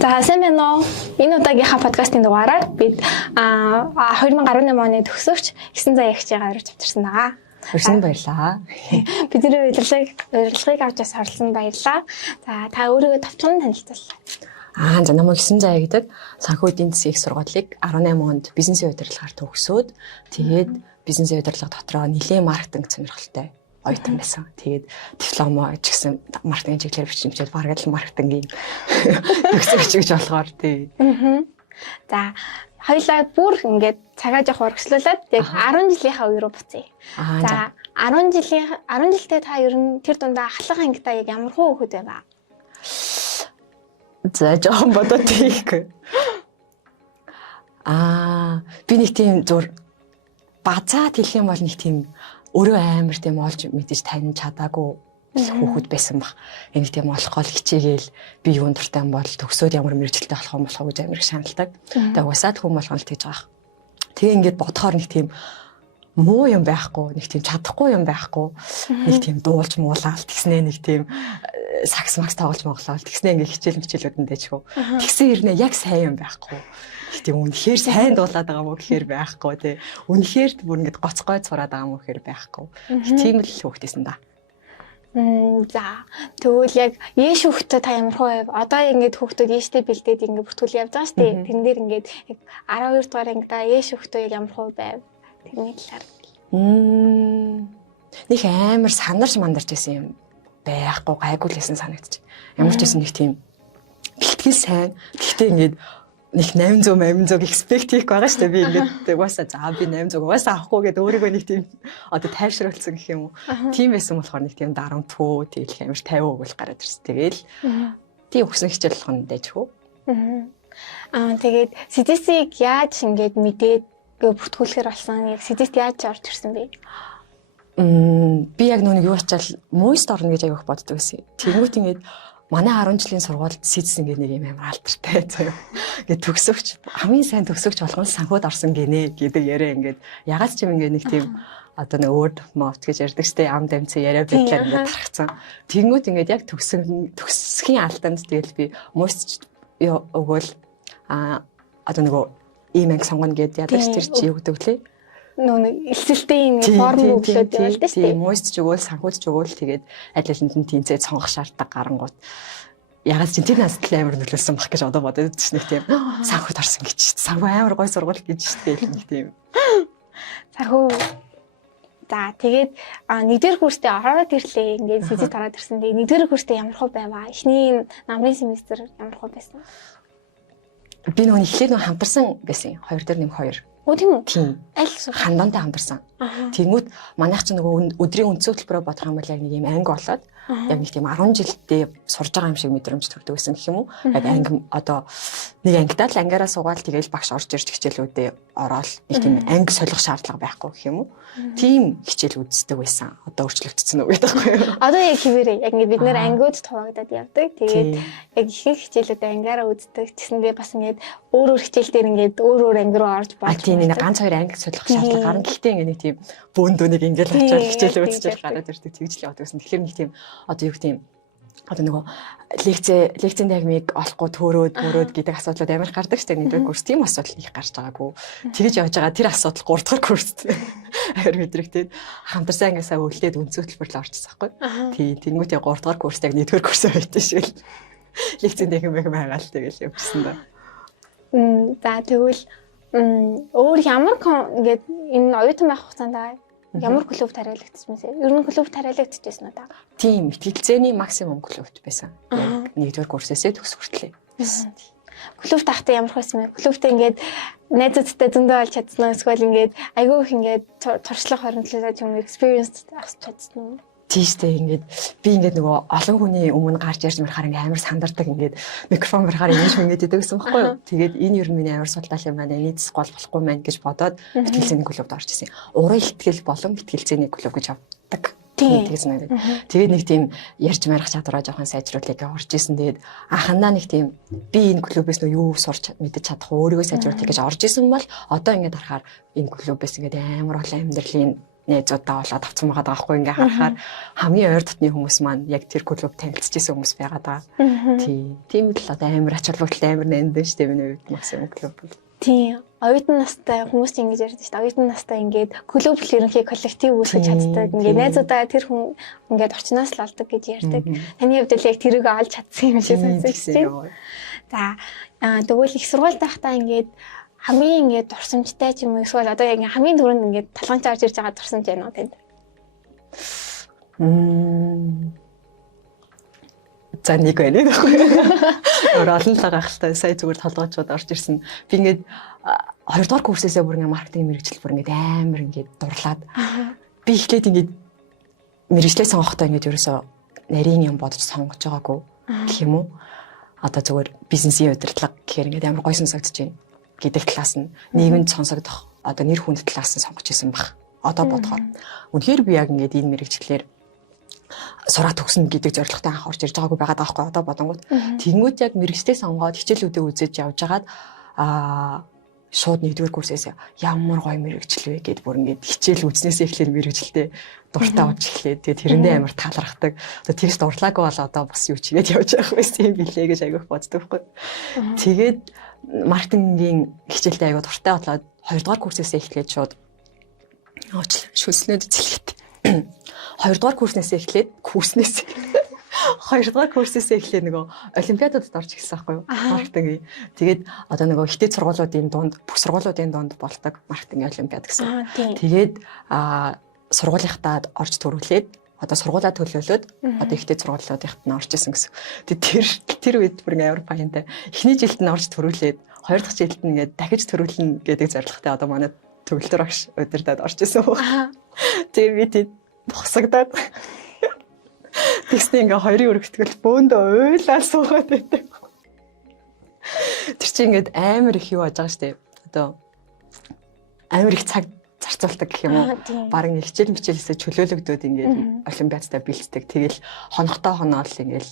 За сайн байна уу? Энэ удаагийнхаа подкастын дугаараар бид 2018 оны төгсөвч 9 заа ягчийг авч авчирсан байгаа. Өрсөн баярлаа. Бидний урилгыг авч оролцсон баярлаа. За та өөрийгөө товчхон танилцууллаа. За намайг 9 заа гэдэг санхүү эдийн засгийн их сургуулийг 18 онд бизнесийн удирдлагаар төгсөөд тэгээд бизнесийн ударлага дотроо нэлээд маркетинг сонирхолтой оюутан байсан. Тэгээд дипломо ч гэсэн маркетинг чиглэлээр бичиж бараг л маркетингийн төгсөгч гэж болохоор тий. За хоёлаа бүр ингээд цагаа жоох урагшлуулад яг 10 жилийнхаа үе рүү буцъя. За 10 жилдээ та ер нь тэр дундаа ахлах ангидаа яг ямар хөө хөхөд байв? За жоохон бодоод тийх. Би нэг тийм зур базаад хэлэх юм бол нэг тийм өөрөө амар тийм олж мэдэж тань чадаагүй хүүхэд байсан баг. Энийг тийм олох гол хичээгээл би юунд дуртай юм бол төгсөөд ямар мэрэгчлээ болох юм болох гэж амар их шаналдаг. Тэгээ угсаад хүм болгоно л тэгж байгаа. Тэгээ ингээд бодохоор нэг тийм муу юм байхгүй, нэг тийм чадахгүй юм байхгүй. Нэг тийм дуулж муулаад тэгснээ нэг тийм сакс макс тоглож моглоод тэгснээ ингээд хичээлүүдэн дэжхүү. Тэгсэн ирнэ яг сайн юм байхгүй. Тийм үнэхээр сайн дуулаад байгаа мó гэхээр байхгүй тий. Үнэхээр бүр ингэж гоцгой цураад байгаа мó гэхээр байхгүй. Тийм л хөөхтэйсэн да. За тэгвэл яг ээш хөөхтэй та ямар хөө байв? Одоо ингэж хөөхтөд ээштэй бэлдээд ингэ бүртгүүл явж байгаа шүү дээ. Тэрэн дээр ингэж яг 12 дугаар ангидаа ээш хөөхтэй яг ямар хөө байв? Тэрний талаар. Нэг амар сандарч мандарч байсан юм байхгүй гайгүй л байсан санагдчих. Ямар ч байсан нэг тийм бэлтгэл сайн. Гэхдээ ингэж нэг 800 expect хийх байгаа шүү дээ. Би ингээд угаасаа за би 800 угаасаа авахгүй гэдэг өөрийгөө нэг тийм одоо тайвшруулсан гэх юм уу. Тийм байсан болохоор нэг тийм дарамтгүй тэгэл амар 50 өгөл гараад ирсэн. Тэгэл тийм өгсөн хичээл болгоно дэжхүү. Тэгээд CDC-г яаж ингээд мэдээд бүртгүүлэхээр болсон? Яг CDC яаж орж ирсэн бэ? Би яг нүг юу ачаал мууст орно гэж аяг боддог байсан. Тэнгүүт ингээд манай 10 жилийн сургуульд сэтс ингээд нэг юм амар алдартай заяа. Ингээд төгсөгч хамгийн сайн төгсөгч болгон санхуд орсон гинэ гэдэг яриа ингээд ягаад ч юм ингээд нэг тийм одоо нэг word mouth гэж ярьдаг штэ ам дамцсан яриа бидлэр ингээд тархацсан. Тэнгүүт ингээд яг төгсөхийн алданд тэгэл би мууст өгөөл одоо нөгөө имэнг сонгоно гэдээ ядаг ч тэр чи юу гэдэг лээ. Нөө элсэлтэй юм форм өглөөд явал дээ шүү дээ. Мууст ч өгөөл, санхуд ч өгөөл тэгээд аль алинд нь тэнцээ сонгох шаардлагатай гарангууд. Ягаад ч тэр настай амар нөлөөлсөн бах гэж одоо бодоод ч нэг тийм санхуд орсон гэж. Санхуд амар гой сургууль гэж штэ нэг тийм. Санхуд. За тэгээд нэгдүгээр курстээ ороод ирлээ. Ингээд сэтэд ороод ирсэн. Тэгээд нэгдүгээр курстээ ямар хөө байваа? Эхний намрын семестр ямар хөө байсан? Би нөгөө эхлээд нөгөө хамтарсан байсан. 2 дээр нэм 2. Оо тийм үү? Тийм. Аль хандантай хамтарсан. Тэнгүүт манайх ч нөгөө өдрийн үндсэн хөтөлбөрөөр бодох юм бол яг нэг юм анги болоод яг нэг тийм 10 жилдээ сурж байгаа юм шиг мэдрэмж төрдөг гэсэн гэх юм уу? Яг анги одоо нэг ангидаа л ангиараа суугаад тэгэл багш орж ирж хичээлүүдээ ороод нэг тийм анги солих шаардлага байхгүй гэх юм уу? Тийм хичээл үздэг байсан. Одоо өөрчлөгдсөн үү гэдэг байхгүй юу? Одоо яг хിവэрээ яг ингэ бид нэр ангиуд туваагдаад явдаг. Тэгээд яг ихэнх хичээлүүдээ ангиараа үздэг. Тэсэндээ бас ингэ өөр хичээл дээр ингэ өөр анги руу орж болж тийм нэг ганц хоёр анги солих шаардлага гарна. Гэхдээ ингэ нэг тийм бөөндөөнийг ингээл очиад хичээл үзчихэл гараад ирдэг. Тэгж л явдаг гэсэн. Тэгэхээр нэг тийм одоо юу гэх юм одоо нөгөө лекцийн тагмыг олохгүй төрөөд гэдэг асуудлууд амар гардаг шүү дээ. Нэгдүгээр курс тийм асуудал их гарч байгаагүй. Тэгэж явж байгаа тэр асуудал 3 дахь курст амар мэдрэгтэй хамтарсан ангиасаа өлтөөд үндсэн хөтөлбөрлө орчихсон байхгүй. Тэнгүүтээ 3 дахь курст яг 1-р курсаа байт шил. Лекцийн тагмыг байгаа л тэгэл явчихсан да. За тэгвэл өөр ямар ингээд энэ оюутан байх хугацаанд ямар клуб тариалагдсан бэ? Ер нь клуб тариалагдчихсэн үү та? Тийм, итгэцээний максимум клубт байсан. Яг 1-р курсээсээ төгс хүртлээ. Клуб тахтай ямар хөөсөн бэ? Клубтээ ингээд найзуудтай зөндөө олж чадсан уу? Эсвэл ингээд айгүй их ингээд туршлага хоригдлоо юм experience авч чадсан уу? Тийштэй ингээд би ингээд нөгөө олон хүний өмнө гарч ярьж марахаар ингээд амар сандардаг ингээд микрофон барахаар ингэж мэнгээд идэв гэсэн байхгүй юу. Тэгээд энэ ер нь миний амар судалтай юм байна. Нийтс гол болохгүй мэн гэж бодоод бэтгэлцээний клубд орж ирсэн. Уран ихтгэл болон бэтгэлцээний клуб гэж авдаг. Тэгээд нэг тийм ярьж марах чадвараа жоохон сайжруулах орж исэн. Тэгээд анхандаа нэг тийм би энэ клубээс нөө юу сурч мэдэж чадах өөрийгөө сайжруулах гэж орж исэн бол одоо ингээд харахаар энэ клубээс ингээд амар олон амьдралын нээзудаа болоод авсан байгаа даахгүй ингээ харахаар хамгийн ойр дотны хүмүүс маань яг тэр клуб танилцчихсан хүмүүс байгаад байгаа. Тийм л одоо амар ач холбогдолтой амар нандин шүү дээ миний хувьд максимум клуб. Тийм. Оюутан настай хүмүүс ингэж ярьдаг шүү дээ. Оюутан настай ингээд клуб л ерөнхий коллектив үүсгэж чаддаг. Ингээд найзуудаа тэр хүн ингээд орчноос л олдог гэж ярьдаг. Таны хувьд л яг тэрийг олж чадсан юм шиг сонсогдож байна. За тэгвэл их сургууль байхдаа ингээд хамгийн ингээд дурсамжтай ч юм уу эсвэл одоо яг хамгийн түрүүнд ингээд талгаанч орж ирж байгаа дурсамж байна уу танд? За нэг байна гэхгүй. Олон л гахалтай сая зүгээр толгойчод орж ирсэн. Би ингээд 2 дугаар курсээсээ бүр ингээд маркетинг мэргэжил бүр ингээд амар ингээд дурлаад. Би эхлээд ингээд мэргэжлээ сонгохдоо ингээд ерөөсөө нарийн юм бодож сонгож байгаагүй гэх юм уу. Одоо зүгээр бизнесийн удирдлага гэхээр ингээд амар гой сонсогдож байна гэдэг талаас нь нийгэмд сонсогдох одоо нэр хүнд талаас нь сонгож исэн баг. Одоо бодохоор үнэхээр би яг ингээд энэ мэргэжлэр сураа төгснө гэдэг зорилготой анх орж ирж байгаагүй байгаа даахгүй одоо бодонгууд тэнгууд яг мэргэжлээ сонгоод хичээлүүдээ үзэж явж хагаад шууд 1-р курсээс ямар гоё мэргэжил вэ гэд бүр ингээд хичээл үзнээсээ эхлээд мэргэжилтэй дуртай болж эхлээд тэгээ тэрэндээ амар таалрахдаг. Одоо тэгж дурлаагүй бол одоо бас юу ч хийгээд явж явах байсан юм билээ гэж айгүйх боддог байхгүй. Тэгээд маркетингийн хичээлдээ айгүй дуртай болоод 2-р курсээс эхлээд шууд шүлснүүд зэлхийт. 2-р курснээс эхлээд 2-р курсээс эхлээд нөгөө олимпиадад орж ирсэн байхгүй юу? Маркетинг. Тэгээд одоо нөгөө ихтэй сургуулиудын дунд, бүх сургуулиудын дунд болдог маркетинг олимпиад гэсэн. Тэгээд сургуулийнхтаа орж төрүүлээд одоо сургуулаа төлөөлөөд одоо ихтэй сургуулиудынхт нь орж исэн гэсэн. Тэгээд тэр үед бүр амар баянтай. Эхний жилд нь орж төрүүлээд 2 дахь жилд нь ингээд дахиж төрүүлнэ гэдэг зорилготой одоо манай төгөлдөр багш удирдаад орж исэн баг. Тэгээд би тэд босагдаад тэгснэ ингээ хоёрын өргөтгөл бөөндөө уйлаад суугаад байдаг. Тэр чинь ингээд амар их юу ажиж байгаа штеп. Одоо амар их цаг зарцуулдаг гэх юм уу. Бараг хичээл мичээлээсээ чөлөөлөгдөөд ингээд олимпиадтай бэлддэг. Тэгэл хоногтой хоноол ингээд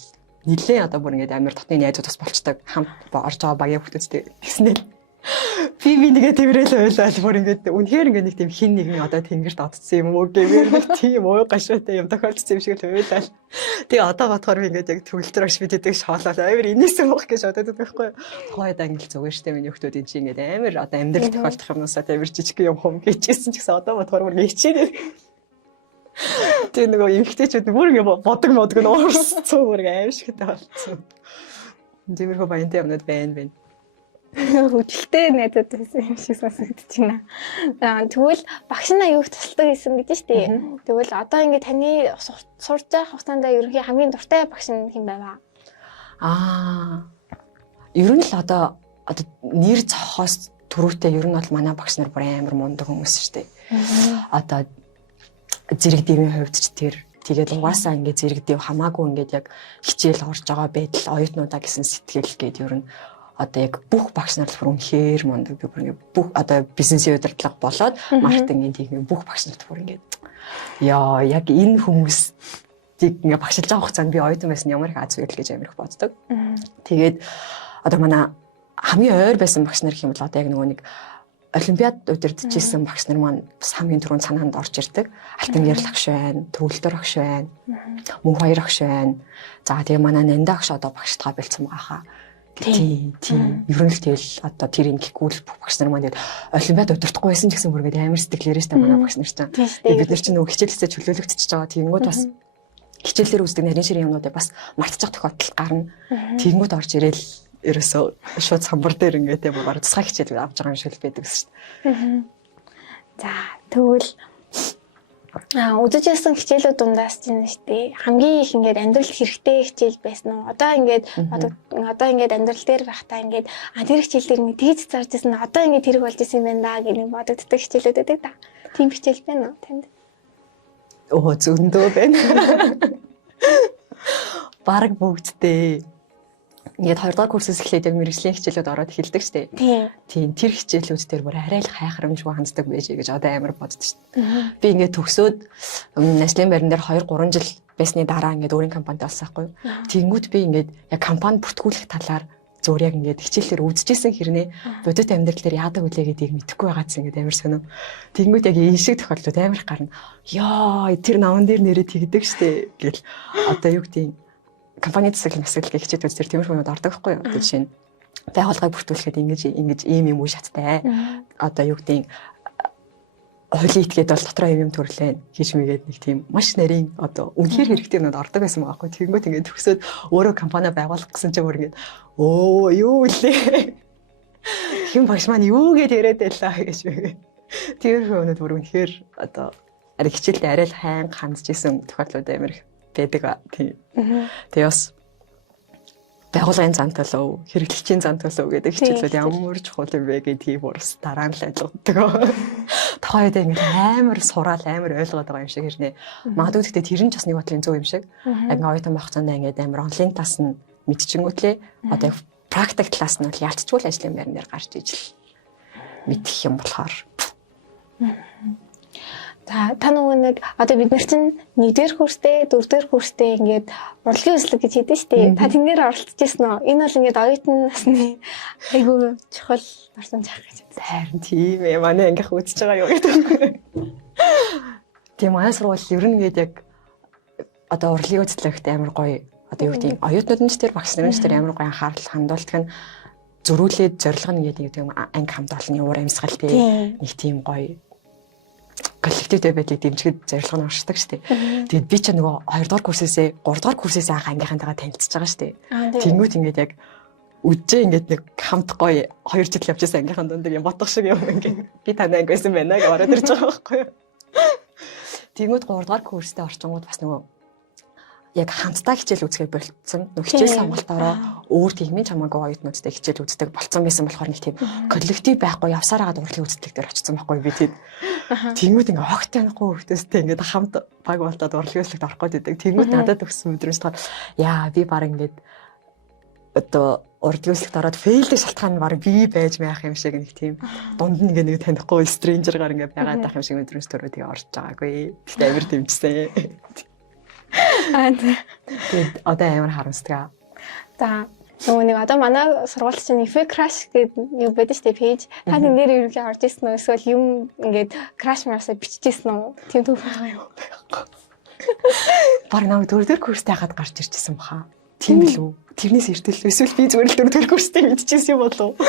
нилээ одоо бүр ингээд амар дотны найзууд бас болчдаг. Хамт орж байгаа багийн хүмүүстэй тэгснээр би нэгээ тэрэл ойлаа бүр ингээд үнэхээр ингээд нэг тийм хин нэгний одоо тэнгэрт одцсон юм уу гэвэр нэг тийм ой гашуутай юм тохиолдсон юм шиг л ойлаа. Тэгээ одоо бодохоор би ингээд яг төгөлтөр аш бидэдэг шоолол амар инээсэн баг гэж бодоод байхгүй. Тухайд англи зүгээр штэ миний хүмүүс энэ чинь ингээд амар одоо амьдрал тохиолдох юмнасаа амар жижиг юм хум гэжсэн ч гэсэн одоо бодохоор бүр нэчээд тэгээ нөгөө эмгтээчүүд бүр ингээд бодог нуурсан бүр амар шигтэй болсон. Дэмэрхүү баянтай юмнууд байна. Хөдөлтэй найзууд байсан юм шиг сонсогдож байна. Тэгвэл багш нь аюух тусалдаг гэсэн гэж шүү дээ. Тэгвэл одоо ингээд таны сурж байгаа хугацаанд ерөнхий хамгийн дуртай багш нь хэн байваа? Ер нь л одоо нэр цохоос төрүүтэй ер нь бол манай багш нар бүр амар мундаг хүмүүс шүү дээ. Одоо зэрэг дэвийн хувьд ч тэгээд угаасаа ингээд зэрэг дэв хамаагүй ингээд яг хичээл орж байгаа байдал оюутнуудаа гэсэн сэтгэл гээд ер нь одоо яг бүх багш нар бүр үнэхээр мундаг би бүр ингээд бүх одоо бизнесийн удирдлага болоод маркетингийн тийм бүх багш нарт бүр ингээд яа яг энэ хүмүүсийг ингээд багшилж байгаа хугацаанд би оюутан байсан ямар их аз жаргал гэж амирх боддог. Тэгээд одоо манай хамгийн ойр байсан багш нар гэх юм бол одоо яг нөгөө нэг олимпиад удирдах гэсэн багш нар маань бас хамгийн түрүүнд санаанд орж ирдэг. Алтан гэрэл багш байна, төвлөлтөр багш байна, мөнх баяр багш байна. За тэгээ манай нандаа багш одоо багштайгаа бэлдсэн байгаа хаа. Тийм. Ер нь л тэгэл одоо тэр ингэхгүй л багш нар маань тэгээд олимпиад удирдахгүй байсан ч гэсэн бүр ингээд амар сэтгэлээрээ штэ манай багш нар чинь. Тэгээд бид нар чинь нөгөө хичээлээсээ чөлөөлөгдчихөж байгаа. Тэгэнгүүт бас хичээлээр үздэг нарийн ширийн юмнуудыг бас мартчих тохиолдол гарна. Тэгэнгүүт орж ирээл ерөөсөө шууд самбар дээр ингээд тийм баг тусгай хичээл авч байгаа юм шиг л байдаг шүү дээ. За тэгвэл үзэж ясан хичээлүүд дундаас чинь шүү дээ. Хамгийн их ингээд амьдралд хэрэгтэй хичээл байсан уу? Одоо ингээд амьдрал дээр байхдаа ингээд тэр хичээл дээр нэг тэгж зарж ирсэн. Одоо ингээд тэрэг болж ирсэн юм байна да гэж бодогддог хичээлүүд байдаг да. Тийм хичээл байна уу танд? Оо зөндөө байна. Бараг бүгдтэй. Ингээд 2 дугаар курсээс эхлээд яг мэргэжлийн хичээлүүд ороод эхэлдэг шүү дээ. Тийм тэр хичээлүүд дээр бүр арай л хайхрамжгүй ханддаг байж гэж одоо амар боддог шүү дээ. Би ингээд төгсөөд Наслын барин дээр 2-3 жил байсны дараа ингээд өөрийн компанид болсон байхгүй юу. Тэнгүүд би ингээд яг компани бүртгүүлэх талаар зүгээр яг ингээд хичээлээр үзчихсэн хэрнээ бодит амьдрал дээр яадаг үлээ гэдгийг мэдэхгүй байгаадсан ингээд амар сонио. Тэгэнгүүт яг энэ шиг тохиолдлууд амар гарна. Яа, тэр наман дээр нэрээ тэгдэг штэ гэл одоо юу гэдэг компани засаглал мэсгэлгээ хичээлүүд тэр тиймэрхүү юмуд ордог байхгүй юу? Одоо жишээ нь байгууллагыг бүртгүүлэхэд ингэж ийм үе шаттай. Одоо юу гэдэг хуулийн этгээд бол дотроо юм төрлөө хийж мэгээд нэг тийм маш нарийн одоо үнэхээр хэрэгтэй юмуд ордог байсан байгаа байхгүй. Тэгэнгүүт ингээд төгсөөд өөрөө компани байгуулах гэсэн чинь өөр ингээд өө юу лээ. Хэм багш маань юу гэж яриад байлаа гэж мэгээ. Тиймэрхүү юмуд бүр үнэхээр одоо арай хичээлдээ арай л хайн ханджсэн тохиолдлууд амар их байдаг. Тийм. Тэгээ бас байгууллагын зан төлөв, хэрэглэгчийн зан төлөв гэдэг хичээлүүд ямар чухал юм бэ гэдгийг бүрс дараа нь л ойлгодог. Тохойд ингээд амар сураал амар ойлгоод байгаа юм шиг хэрнээ. Магадгүй гэхдээ тэр нь ч бас нэг бодлын зөв юм шиг. Яг оюутан байх цаана ингээд амар онлайн класс нь мэдчихэнгүүтлээ одоо практик класс нь бол ялцчгүй ажлын байран дээр гарч ижил мэдэх юм болохоор. За та нөгөө нэг одоо бид нар чинь 1-р курстэй, 4-р курстэй ингээд урлагийн өслөг гэж хэлдэг шүү дээ. Та тэнгэр оролцож ирсэн үү? Энэ бол ингээд оюутан насны айгүй чухал орсон жаах гэж. Харин тийм ээ. Манай ангийнх үзэж байгаа юу гэдэг. Тийм манай сургууль ер нь ингээд яг одоо урлагийн өслөгт амар гоё одоо юу гэдэг оюутнууд нь ч тэр багш нарын ч тэр амар гоё анхаарал хандуулдаг нь зөрүүлээд зорилго нь гэдэг юм анги хамт олонний уур амьсгал тийм нэг тийм гоё коллективтэй байдлыг дэмжихэд зорилго нь оршдог шүү дээ. Тэгээд би ч нөгөө 2-р курсээсээ 3-р курсээсээ анх ангийнхантайгаа танилцж байгаа шүү дээ. Тэнгүүт ингээд яг үдээ ингээд нэг хамт гоё 2 жил явж байсан ангийнхан дунд юм ботох шиг юм ингээд би танай анги байсан байна гэж ороод ирж байгаа байхгүй юу. Тэнгүүт 3-р курстэй орчингууд бас нөгөө яг хамтдаа хичээл үзэхээр болцсон. Нөгөө хичээл сонголтоороо өөр тэгмийн чамаагүй оюутнуудтай хичээл үздэг болцсон байсан болохоор нэг тийм коллектив байхгүй явсаар хагаад урлагийн үздэг дээр очсон байхгүй би тийм. Тэнгүүд ингээ огт танихгүй хүмүүстэй ингээ хамт баг болтоод урлагийн үзлэгт орох гэдэг. Тэнгүүд надад өгсөн өдрөөс тоо яа би баг ингээд одоо урлагийн үзлэгт ороод фейлдэх шалтгаан нь баг би байж байх юм шиг нэг тийм дунд нь ингээ нэг танихгүй стрэнжергаар ингээ байгаад байх юм шиг өдрөөс төрөө тэгээ орж байгаагүй. Тэгтээ амир дэмжсэн. Тэгээд одоо амар харамсдаг. За нөгөө нэг одоо манай сургууль чинь Efe Crash гэдэг юу байдаг шүү дээ пэйж. Та энэ дээр ерөнхийдөө орж ирсэн үү? Эсвэл юм ингээд Crash марсаа биччихсэн үү? Тийм төв байгаа юу? Баг намайг 4-р курстэй хахад гарч ирчихсэн баха. Тийм л үү? Тэрнээс эртэл эсвэл би зүгээр л 4-р курстэй биччихсэн юм болов уу?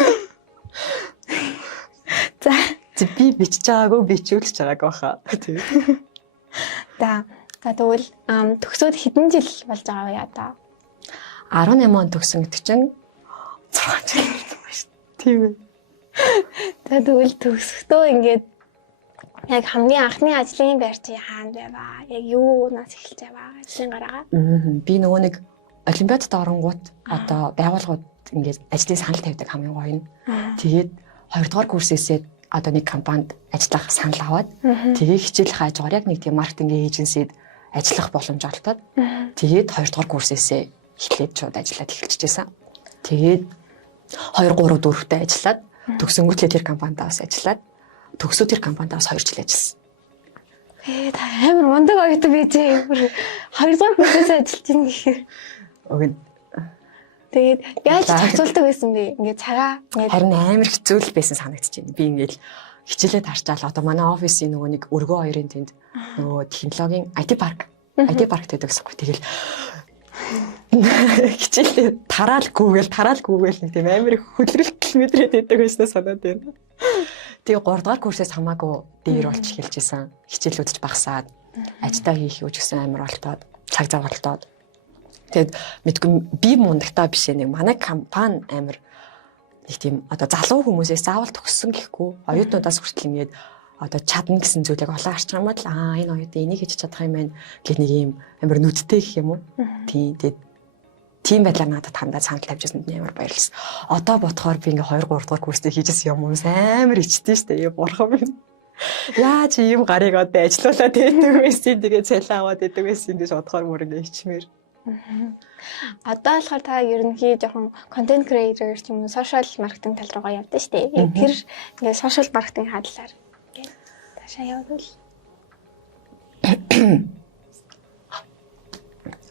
За би бичиж байгаагүй бичүүлж байгаагүй баха. Тийм. За тэгвэл төгсөөд хэдэн жил болж байгаа вэ одоо? 18 он төгсөн гэдэг чинь 6 жил болсон байна шүү. Тийм ээ. За тэгвэл төгсөхдөө ингээд яг хамгийн анхны ажлын байр чи хаана байваа? Яг юунаас эхэлж яваа? Ажлын гараагаа? Би нөгөө нэг олимпиадад оронгууд одоо байгууллагууд ингээд ажлын санал тавьдаг хамгийн гоё нь. Тэгээд 2-р курсээсээ одоо нэг компанид ажиллах санал аваад тэгээ хичээл хаажгаар яг нэг тийм маркетингийн эйженсид ажиллах боломж олдоод тэгээд 2-р курсээсээ эхлээд шууд ажиллаад эхэлчихсэн. Тэгээд 2 3 4-тэй ажиллаад төгсөнгөтлөө тэр компаниудаас ажиллаад төгсөө тэр компаниудаас 2 жил ажилласан. Та амар мундаг оюутан байж 2-р курсээс ажиллаж ийн гэхээр. Тэгээд яаж зохицуулдаг байсан бэ? Ингээд цагаа харин амар хэцүү л байсан санагдаж байна. Би ингээд хичээлээ тарчаал одоо манай офисын нөгөө нэг өргөө хоёрын тэнд нөгөө технологийн IT парк гэдэг гэсэн. Тэгэл хичээлээ тараалгүйгээл нэг тийм амар их хөлрөлтөл мэдрээд байдаг байснаа санаад байна. Тэгээ 3-р курсээс хамаагүй дээр болж эхэлж исэн. Хичээлүүдч багасаад ажлаа хийх юу ч гэсэн амар олтоод цаг зав олтоод тэгээд мэдгүй би мундагтаа биш нэг манай компани амар нэг тийм одоо залуу хүмүүсээс заавал төгссөн гэхгүй оюутнуудаас хүртэл ингээд одоо чадна гэсэн зүйлийг олоо харчих юм бол энэ оюутан энийг хийж чадах юм байна гэх нэг юм амар нүдтэй гэх юм уу. Тийм байдлаар надад хандаад санал тавьжсанд амар баярлсан. Одоо бодохоор би ингээ 2 3 дугаар курстэй хийжсэн юм уу амар ичдээ штэ. Бурхан минь. Яаж ийм гарыг одоо ажиллуулаад байдаг байсан тэгээ цалин аваад байдаг байсан гэж бодохоор мөр ингээ ичмээр. Одоо болохоор та ерөнхий жоохон контент креатор ч юм уу сошиал маркетинг тал руугаа явдаа шүү дээ. Тэр ингээ сошиал маркетинг хадлаар ингээ таашаа явбал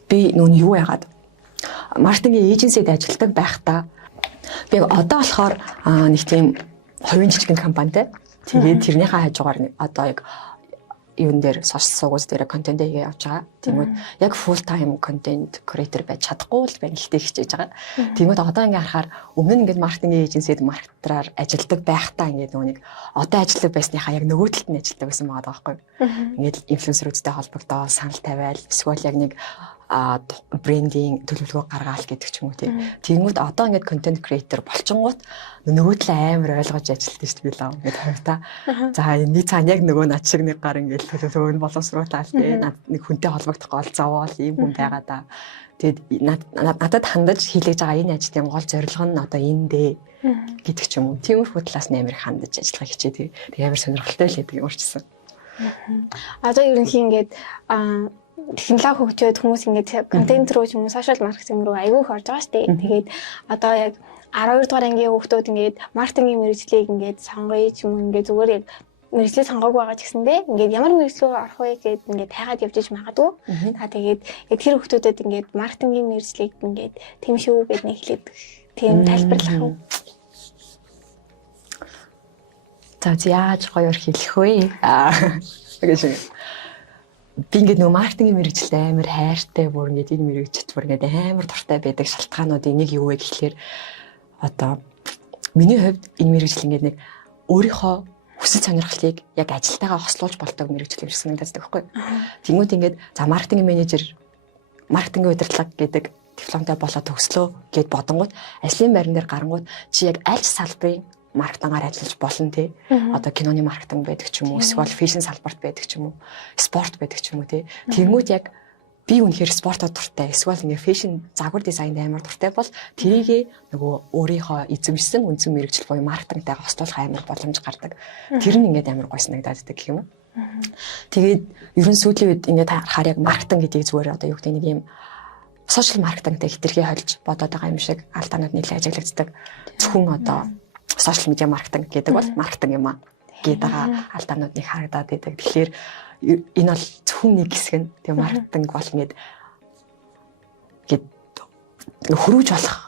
би нүн юу яагаад маркетингийн эйженсид ажилладаг байхдаа Би одоо болохоор нэг тийм хувийн жижигэн компанитай. Тэгээд тэрнийхээ хажуугаар одоо яг юун дээр сошиал суугууд дээр контент хийгээ явж байгаа. Тэгмүүд яг full time content creator байж чадахгүй л байна. Ихтэй хичээж байгаа. Тэгмүүд одоо ингээ харахаар өмнө нь ингээ маркетинг эйженсид маркетраар ажилладаг байхдаа ингээ нөгөө нэг одоо ажилладаг байсныхаа яг нөгөө талд нь ажилладаг байсан байгаа байхгүй. Ингээд инфлюенсерүүдтэй холбогдоод санал тавиал эсвэл яг нэг брендинг төлөвлөгөө гаргаал гэдэг ч юм уу тийм. Тэгмүүд одоо ингээд контент креатор болчингууд нөгөө талаа амар ойлгож ажилладаг шүү дээ лав ингээд тавьта. За энэ цаана яг нөгөө над шиг нэг гар ингээд төлөвлөгөө нь боловсруулаад тийм нэг хүнтэй холбогдох гол заваал ийм хүн байгаа да. Тэгэд надад хандаж хийлгэж байгаа энэ ажлын гол зорилго нь одоо энэ дээ гэдэг ч юм уу. Тиймэрхүү талаас нь амар их хандаж ажиллахаа хичээ. Тэг амар сонирхолтой л гэдэг юм урчсан. Одоо ерөнхий ингээд технологи хөгжөөд хүмүүс ингээд контент руу ч юм уу сошиал маркетинг руу аягүй их орж байгаа шүү дээ. Тэгээд одоо яг 12 дугаар ангийн хүүхдүүд ингээд маркетингийн мэргэжлийг ингээд сонгоё ч юм уу ингээд зүгээр яг мэргэжлээ сонгоогүй байгаа ч гэсэндээ ингээд ямар мэргэжлөө орох вэ гэд ингээд тайгаад явж иж магадгүй. Та тэгээд тэр хүүхдүүдэд ингээд маркетингийн мэргэжлийг ингээд тэм шүү гэд нэг хэлээд тийм тайлбарлах юм. За яаж гоёор хэлэх вэ? Тэгэж би ингээд нөгөө маркетингийн мэргэжилд амар хайртай бүр ингээд энэ мэргэжилд бүр ингээд амар дуртай байдаг шалтгаануудын нэг юу вэ гэхлээр одоо миний хувьд энэ мэргэжил ингээд нэг өөрийнхөө хүсэл сонирхлыг яг ажилтайгаа хослуулж болдог мэргэжил юм шиг санагддаг байхгүй. Тэгмүүд ингээд за маркетингийн менежер маркетингийн удирдлага гэдэг дипломтой болоод төгслөө гэд бодонгууд ажлын байран дээр гарангууд чи яг аль салбарын маркетингаар ажиллаж болно тий. Одоо киноны маркетинг байдаг ч юм уу, эсвэл фэшн салбарт байдаг ч юм уу, спорт байдаг ч юм уу тий. Тэгмүүд яг би үнэхээр спортод дуртай, эсвэл ингээ фэшн загвар дизайнд амар дуртай бол тэрийгээ нөгөө өөрийнхөө эзэмшсэн үндсэн мэргэжил буюу маркетингтайгаа хослуулах амар боломж гардаг. Тэр нь ингээд амар гой санагдаад байдаг гэх юм уу. Тэгээд ерөн сүүлийн үед ингээд харахаар яг маркетинг гэдгийг зүгээр одоо юу гэдэг нэг юм сошиал маркетингтэй хэтэрхий холж бодоод байгаа юм шиг алдаанууд нэлээд ажиглагддаг. Зөвхөн одоо сошиал медиа маркетинг гэдэг бол маркетинг юм аа гэдэг алдаанууд нэг харагдаад байдаг. Тэгэхээр энэ бол зөвхөн нэг хэсэг нь тийм маркетинг бол ингээд хөрвж болох.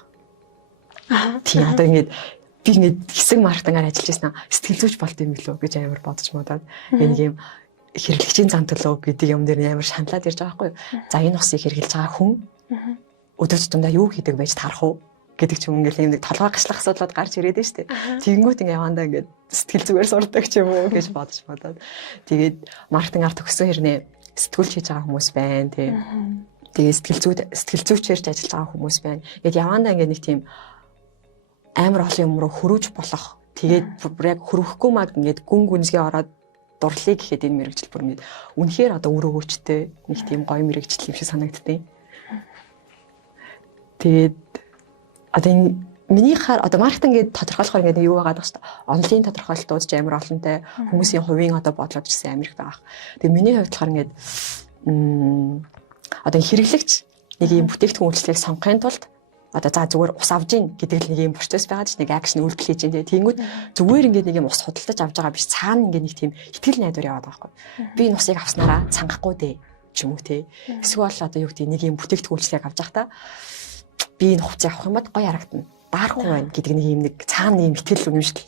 Тийм одоо ингээд би ингээд хэсэг маркетингаар ажиллаж байсан сэтгэл зүйч болд юм билүү гэж амар бодож модаад нэг юм хэрэглэгчийн зам төлөө гэдэг юм дээр амар шаналаад ирж байгаа байхгүй юу. За энэ усыг хэрэглэж байгаа хүн өдөр тутамдаа юу хийдэг байж тарах уу гэдэг ч юм ингээл юм нэг толгой гашлах асуудлууд гарч ирээд нь шүү дээ. Тэгэнгүүт ингээ явандаа ингээд сэтгэл зүгээр сурдаг ч юм уу гэж бодож бодоод. Тэгээд маркетингаар төгссөн хэрнээ сэтгүүлч хийж байгаа хүмүүс байна тий. Тэгээд сэтгэл зүйчээрч ажиллаж байгаа хүмүүс байна. Ингээд явандаа ингээ нэг тийм амар олон юм руу хөрвж болох. Тэгээд яг хөрвөхгүй маг ингээд гүн гүнзгий ороод дурлыг гэхэд энэ мэрэгжил бүр ингээд үнэхээр одоо үр өгөөчтэй нэг тийм гоё мэрэгжил юм шиг санагдтыг. Тэгээд одоо энэ миний хаар одоо маркетинг гэдэг тодорхойлохоор ингээд юу байгаад байгаа шүү дээ. Онлайн тодорхойлолтууд ч амар олонтой хүмүүсийн хувийн одоо бодлоод ирсэн амар их байгаа. Тэгээ миний хувьд болохоор ингээд одоо хэрэглэгч нэг юм бүтээгдэхүүн үйлчлэгийг сонгохын тулд одоо за зүгээр ус авж ийн гэдэг л нэг юм процесс байгаа ч нэг акшн үйлдэл хийж ийн. Тэнгүүд зүгээр ингээд нэг юм ус худалдаж авч байгаа биш цаана ингээд нэг тийм ихтгэл найдвар яваад байгаа байхгүй. Би энэ усыг авснараа цангахгүй дээ ч юм уу те. Эсвэл одоо юу гэдэг нэг юм бүтээгдэхүүн үйлчлэгийг авч байхдаа би энэ хувцас авах юм бод гоё харагдана. Даарахгүй байна гэдэг нэг юм нэг цаана юм итгэл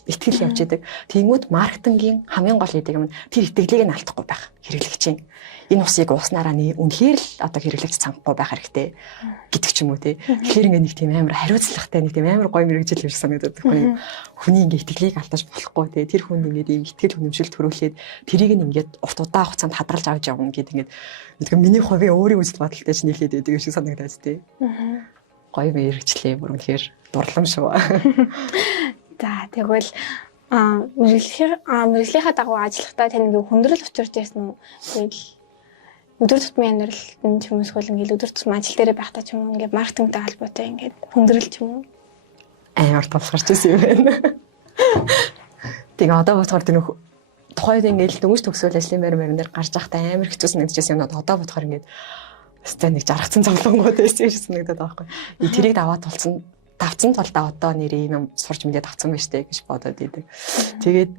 итгэл явж идэг. Тэнгүүд маркетингийн хамгийн гол идэг юм тэр итгэлийг нь алдахгүй байх хэрэглэгчийн. Энэ усыг ууснараа үнэхээр л одоо хэрэглэгч цангахгүй байх хэрэгтэй гэдэг ч юм уу те. Тэгэхээр ингээ нэг тийм амар хариуцлагатай нэг тийм амар гоё мэрэгжил ирж санагдаад байна. Хүний ингээ итгэлийг алдаж болохгүй те. Тэр хүн ингээ ийм итгэл үнэмшил төрүүлээд тэрийг нь ингээ урт удаан хугацаанд хадгалж авч явна гэдэг ингээ миний хувийн өөрийн үзэл бодолтой ч нийлээд байдаг шиг санагдаад те. Гоё мэрэгчлээ бүр үнэхээр дурлам шүү. За тэгвэл мэрэгжлийнхаа дагуу ажиллахдаа тань ингээ хүндрэл учирч байсан уу? Тэгэл өдөр тутмын амьдралд нь ч юм уу эсвэл ингээ өдөр тутмын ажил дээр байхдаа ч юм уу ингээ маркетингтэй холбоотой ингээ хүндрэл ч юм уу? Амар тулгарч ирсэн юм байна. Тэгээ одоо бодохоор тэр тухайд ингээ дөнгөж төгсөөл ажлын байран дээр гарч байхдаа амар хэцүү санагдчихсан юм. Одоо бодохоор ингээ стан нэг жаргацсан цавлангууд байсан шиг санагдаад байгаа байхгүй. Тэрийг давцсан толдоо одоо нэр юм сурч мэдээд авцсан байж тээ гэж бодоод идэг. Тэгээд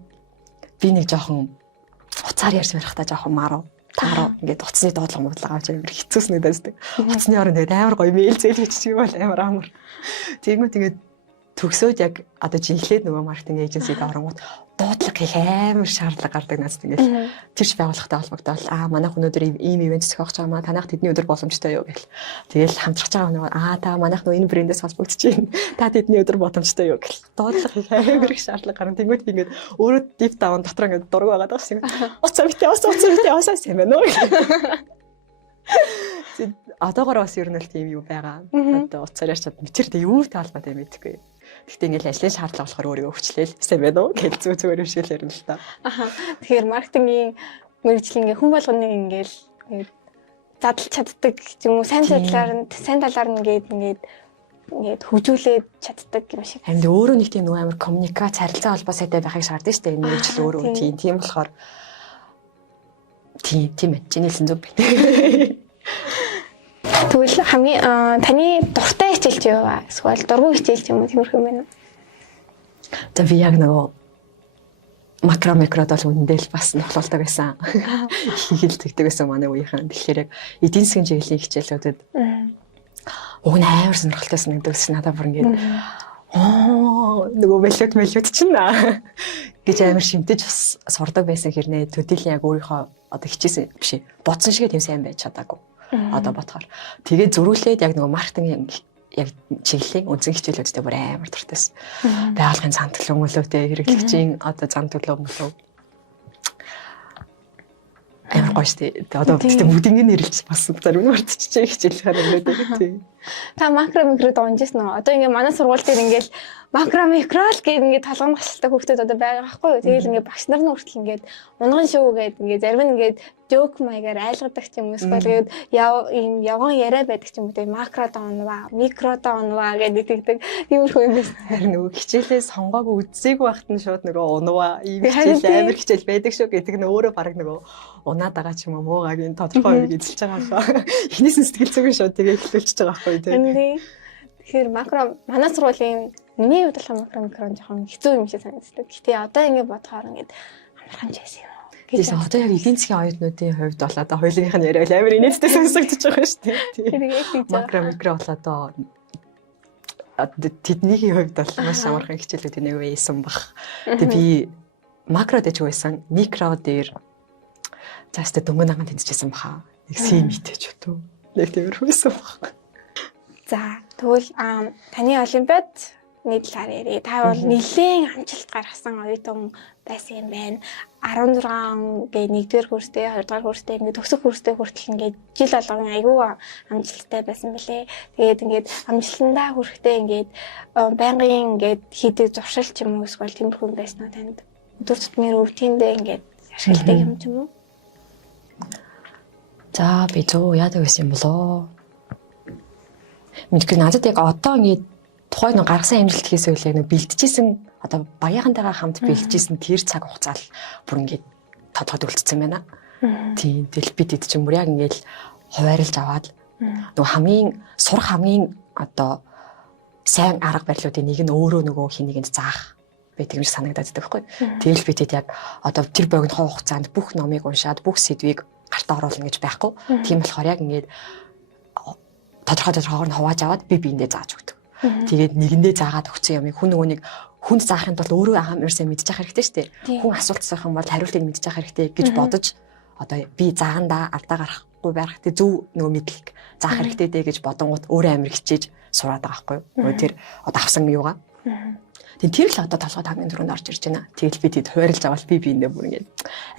би нэг жоохон уцаар ярьж байхдаа жоохон маруу тааруу ингээд уцсны дуудлага авч амар хэцүү санагдаад. Уцсны орон тэгээд амар гоё мэйл зээл хийчих юм бол амар амар. Тэгэнгүүт ингээд төгсөөд яг одоо жинхлээд нөгөө маркетинг эйженсид оронгууд дуудлага хийх амар шаардлага гардаг надад ингээл тэрч байгууллагатай холбогдоод манайх өнөөдөр ийм ивент зохиогч байгаа маа танах тэдний өдөр боломжтой юу гэл. Тэгэл хамтрах байгаа нөгөө та манайх нөгөө энэ брэндээс холбогдож байна. Та тэдний өдөр боломжтой юу гэл. Дуудлага хийх амар их шаардлага гарна. Тэнгүүд би ингээд өөрөө deep down дотор ингээд дург байгаа даа гэсэн. Уцаа битээ сайн байна уу. Одоогоор бас ер нь л тийм юу байгаа. Одоо уцаар ярьчаад тэр юу таалбаад юм мэдгүй. Гэхдээ ингээл ажлын шаардлага болохоор өөрийгөө өвчлээл сайн байна уу гэж зүгээр хөвшөөл ярина л та. Тэгэхээр маркетингийн мэргэжил ингээ хүн болгоныг ингээл задлж чаддаг юм уу сайн талаар нь ингээд хөгжүүлээд чаддаг юм шиг. Амьд өөрөө нэг тийм нөгөө амар коммуникац харилцаа холбоо сайтай байхыг шаарддаг шүү дээ. Энэ мэргэжил өөрөө тийм болохоор тийм ээ. Чиний хэлсэн зүг байна. Тэгвэл хамгийн таны дуртай хичээлч юу вэ? Эсвэл дургүй хичээлч юм уу тиймэрхүү юм байна уу? За би яг нөгөө макро бол үндэл бас нохлолдог байсан. Хийхэл тэгдэг байсан манай үеийнхэн. Тэгэхээр яг эдийн засгийн чиглэлийн хичээлүүдэд уг нь амар сонирхолтой санагдаж надад бүр ингээд нөгөө мэлүүд чинь гэж амар шимтэж бас сурдаг байсан хэрнээ төдийлэн яг өөрийнхөө одоо хичээсэн биш бодсон шигээ тийм сайн байж чадаагүй. Одоо бодохоор. Тэгээд зөрүүлээд яг нөгөө маркетинг яг чиглэлийн үнцэн хичээлүүдтэй бүр амар дуртайсан. Байгууллагын зан төлөв мөлөөтэй хэрэглэгчийн одоо зан төлөв мөлөө амар гоё штэ. Одоо тийм бүгдийг нэрлэж бас зарим нь мартчихжээ хичээл харагдаад тийм. Та макро донжсэн нөө. Одоо ингээ манай сургууль дээр ингээл макро л гээд ингээ талгам гашилтай хүүхдүүд одоо байгаа байхгүй юу. Тэгэл ингээ багш нар нь хүртэл ингээд унган шүү гээд ингээ зарим нь ингээд жок маягаар айлгадаг ч юм уу эсвэл гээд ийм явган яриа байдаг ч юм уу. Макро донва, микро донва гэдэг тэгдэг. Тиймэрхүү юм байсан. Харин нөгөө хичээлээ сонгоог үзээгүй байхад нь шууд нөгөө унваа ийм хичээл амар хичээл байдаг шүү гэдэг нь өөрөө баг нөгөө унаад байгаа ч юм уу муугагийн тодорхой үеийг эзэлж байгаа хаа. Эхнээс нь сэтгэл зүгэн шууд тэгээ эхлүүлчихэж байгаа байхгүй тийм. Тэгэхээр макро манай сургуулийн миний хувьд макро жоохон хэцүү юм шиг санагддаг. Гэтэ одоо ингэ бодохоор ингээд амархан ч байсан юм. Гэсэн одоо яг эдийн засгийн оюутнуудын хувьд бол одоо хоёулынх нь яриа амар инээдтэй сонсогдож байгаа шүү дээ. Макро бол одоо тэдний хувьд бол маш амархан хичээлүүд нэг байсан баг. Тэгээ би макро дээр ч байсан, микро дээр цаашдаа дөнгөн анхан тэнцэжсэн баха. Нэг симитэйч өтөө. Нэг тиймэрхүүсэн баг. За тэгвэл таны олимпиад нийтлэлээр ярив. Та бол нэлээд амжилт гаргасан оюутан байсан юм байна. 16 гээ 1-р курстэй, 2-р курстэй ингээд төгсөх курстэй хүртэл ингээд жил болгон айгүй амжилттай байсан бэлээ. Тэгээд ингээд амжилтандаа хүрэхдээ ингээд байнгын ингээд хийдэг зуршил ч юм уу эсвэл тиймэрхүү байсан уу танд? Өдөр тутмын рутиндээ ингээд ашигладаг юм ч юм уу? За би зөө яадаг байсан юм болоо. Мэдгүй надад яг одоо ингээд тухайн нэг гаргасан амжилт хийсээ үлээ нэг бэлтжижсэн одоо багийнхантайгаа хамт бэлтжижсэн тэр цаг хугацаа л бүр ингээд тодгод үлдсэн байна. Тийм тэгэл бид эд чинь бүр яг ингээд хуваарлж аваад нөгөө хамгийн одоо сайн арга барилуудын нэг нь өөрөө нөгөө хэнийг заах байдаг юм шиг санагдаад байдаг байхгүй. Тэгэл бид яг одоо тэр богино хугацаанд бүх номыг уншаад бүх сэдвийг гартаа оруулна гэж байхгүй. Тийм болохоор яг ингээд тодорхойгоор нь хувааж аваад би биендээ зааж өгдөг. Тэгээд нэгэндээ заагаад өгсөн юмыг хүн нөгөөнийг хүнд заахын тулд өөрөө амар сайн мэдчих хэрэгтэй шүү дээ. Хүн асуулт асуух юм бол хариултыг мэдчих хэрэгтэй гэж бодож одоо би заандаа алдаа гарахгүй байх хэрэгтэй зөв нөгөө мэдлэг заах хэрэгтэй дээ гэж бодонгууд өөрөө амар хичээж сураад байгаа байхгүй юу. Тэр одоо авсан юугаа. Тэр л одоо толгой тагны дөрөнд орж ирж байна. Тэгэл би тэд хуваарлж аваад би биендээ бүр ингээд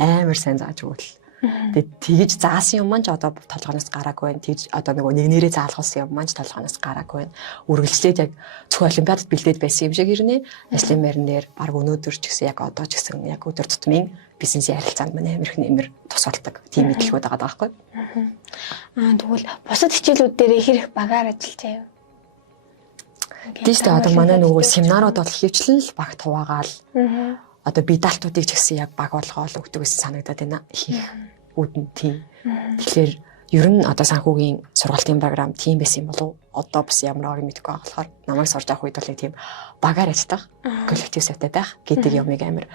амар сайн зааж өгвөл. Тэгээд тэгж заасан юм маань ч одоо толгоноос гараагүй байна. Тэгж одоо нөгөө нэг нэрээ заалгуулсан юм маань ч толгоноос гараагүй байна. Үргэлжлээд яг зөвхөн олимпиадад бэлдээд байсан юм шиг ирнэ. Ажлын байран дээр баг өнөөдөр ч гэсэн яг одоо ч гэсэн яг өдөр тутмын бизнесийн харилцаанд маань амар их нэмэр тусалдаг. Тийм мэдлэгүүд байгаа байхгүй. Тэгвэл бусад хичээлүүд дээр хэрэг багаар ажиллаж байгаа юм. Тийш одоо манай нөгөө семинарууд бол хөвчлэн л багт хуваагаал. Одоо би далтуудыг ч гэсэн яг баг болгоол өгдөг гэсэн санагдаад байна. Хийх үүдэн тийм. Тэгэхээр ер нь одоо санхүүгийн сургалтын програм тийм байсан юм болов одоо бас ямар байгааг мэдэхгүй байгаа болохоор намайг сурж авах үед бол тийм багаар ажиллах, коллектив сайтай байх гэдэг юмыг амар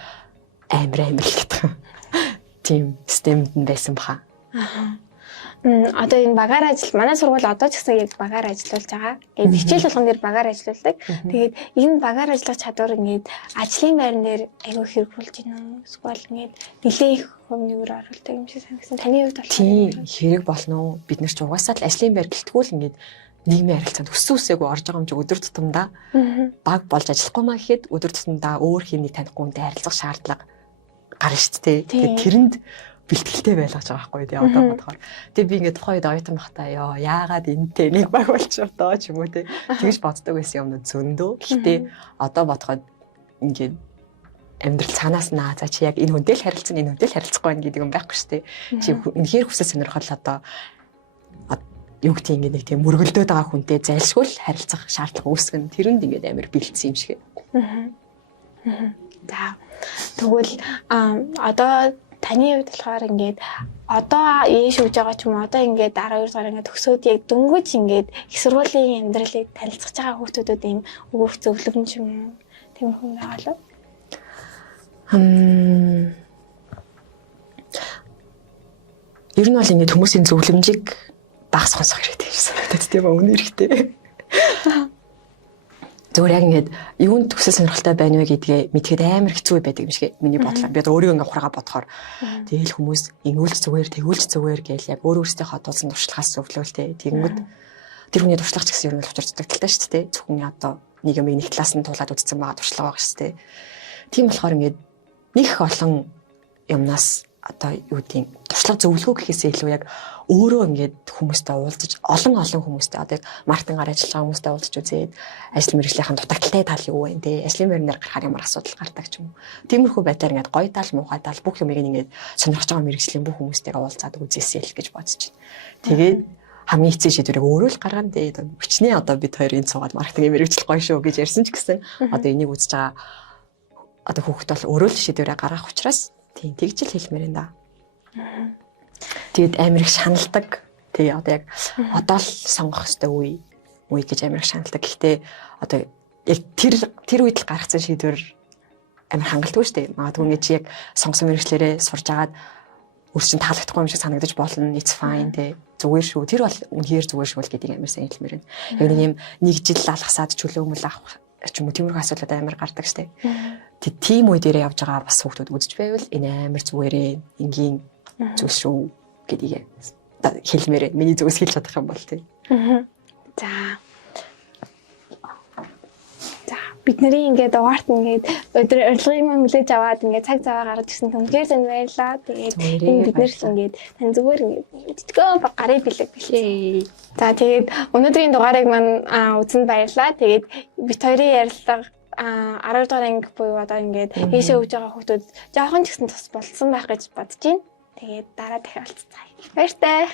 л гэдэг. Тийм системд нь байсан баха. Одоо энэ багаар манай сургууль одоо ч гэсэн яг багаар ажиллаж байгаа. Тэгээд хичээл болгон дээр багаар ажилладаг. Тэгээд энэ багаар ажиллах чадвар ингээд ажлын байран дээр аягүй хэрэг болж байна уу? Эсвэл ингээд нэлээ их хувийн өөр оруулдаг юм шиг санагдсан. Таны хувьд бол тийм хэрэг болно уу? Бид нар ч угаасаа л ажлын байр гэлтгүүл ингээд нийгмийн харилцаанд өссөн үсээгүй орж байгаа юм чи өдөр тутамдаа баг болж ажиллахгүй маа гэхэд өдөр тутамдаа өөр хийнийг танихгүй хүнтэй харилцах шаардлага гарна шүү дээ. Тэгээд тэрэнд бэлтгэлтэй байлгаж байгаа байхгүй тий одоо бодохоор. Тэгээд би ингээд тухайн үед оюутан байхдаа яагаад энтэй нэг баг болчихоо доо ч юм уу тий тэгж боддог байсан юмнууд зөндөө. Гэхдээ одоо бодоход ингээд амьдрал цаанаас наа за чи яг энэ хүнтэй л харилцсан энэ хүнтэй л харилцахгүй байх гэдэг юм байхгүй шүү дээ. Чи үнэхээр хүсэл сонирхол одоо юу гэдэг ингээд нэг тийм мөргөлдөөд байгаа хүнтэй зайлшгүй л харилцах шаардлага үүсгэн тэрэнд ингээд амар бэлдсэн юм шиг. За тэгвэл одоо таны хувьд болохоор ингээд одоо ээш өгж байгаа ч юм уу одоо ингээд 12 дугаар ингээд төгсөөд яг дөнгөж ингээд их сургуулийн амьдралыг танилцж байгаа хүүхдүүдэд ийм өгөх зөвлөм ч юм уу тиймэрхүү байгаа л. Ер нь бол ингээд хүмүүсийн зөвлөмжийг багс сонсох хэрэгтэй гэж санагдаад тийм ба үнэ хэрэгтэй. Зүгээр яг ингээд юунд төсөл сонирхолтой байна вэ гэдгээ мэдгээд амар хэцүү байдаг юм шиг миний бодлоо. Би өөрийгөө ингээд хураагаа бодохоор тэгэл хүмүүс ингэүүлж зүгээр тэгүүлж зүгээр гээл яг өөр өөртөө хадуулсан туршлагаас зөвлөлтэй. Тэгэнгүүт тэр хүний туршлагач гэсэн юм бол учир дутагдaltaй шүү дээ. Зөвхөн одоо нэг юм нэг классанд туулаад үзсэн байгаа туршлага байгаа шүү дээ. Тийм болохоор ингээд нэг олон юмнаас одоо юу гэдэг туршлага зөвлөгөө гэхээсээ илүү яг өөрөө ингээд хүмүүстэй уулзаж олон хүмүүстэй одоо яг маркетингаар ажиллаж байгаа хүмүүстэй уулзаж үзээд ажил мэргэжлийнхэн дутагдaltaй тал юу вэ те ажлын байрнаар гарахаар ямар асуудал гардаг ч юм уу. Тиймэрхүү байдлаар ингээд гоё тал муухай тал бүх юмыг ингээд сонирхож байгаа мэргэжлийн бүх хүмүүстэйгээ уулзаад үзээсэй л гэж бодож байна. Тэгээд хамгийн эцсийн шийдвэрийг өөрөө л гаргана те хүчнээ одоо бид хоёр энэ цугаад маркетингийн мэргэжил гоё шүү гэж ярьсан ч гэсэн одоо энийг үзэж байгаа одоо хүүхэд бол өөрөө л шийдвэрээ гаргах учраас тийм тэгж л хэлмээр энэ да. Тэгэд амар их шаналдаг. Тэгээ одоо яг одоо л сонгох ёстой үе гэж амар их шаналдаг. Гэхдээ одоо яг тэр үед л гаргацсан шийдвэр амар хангалтгүй шүү дээ. Магадгүй ингэ чи яг сонгосон мэргэжлэрээ сурж агаад өөрсдөө таалагдахгүй юм шиг санагдаж болно. It's fine те. Зүгээр шүү. Тэр бол үнэхээр зүгээр шүү л гэдгийг амар сайн хэлмээр байна. Яг нэг юм нэг жил алгасаад чөлөө өмөл авах ч юм уу тиймэрхүү асуудал амар гардаг шүү дээ. Тийм үе дээрээ явж байгаа бас хүүхдүүд үзэж байвал энэ амар зүгээрээ энгийн зүйл шүү гэдгийг хэлмээрээ миний зүгээс хэлж чадах юм бол тийм. За бид нарын ингээд угаарт ингээд өдөр урилгын маань хүлээж аваад ингээд цаг цаваа гаргаж ирсэн түнхээр зэн баярлаа. Тэгээд энэ бид нэрс ингээд тань зүгээр ингээд тэтгэн гарыг бэлэг билээ. За тэгээд өнөөдрийн дугаарыг маань үзэнд баярлаа. Тэгээд бид хоёрын ярилцлага 12 дугаар анги буюу одоо ингээд ийшээ өгж байгаа хүмүүс жоохон ч гэсэн тус болсон байх гэж бодож байна. Тэгээд дараа дахин уулзцаая. Баяртай.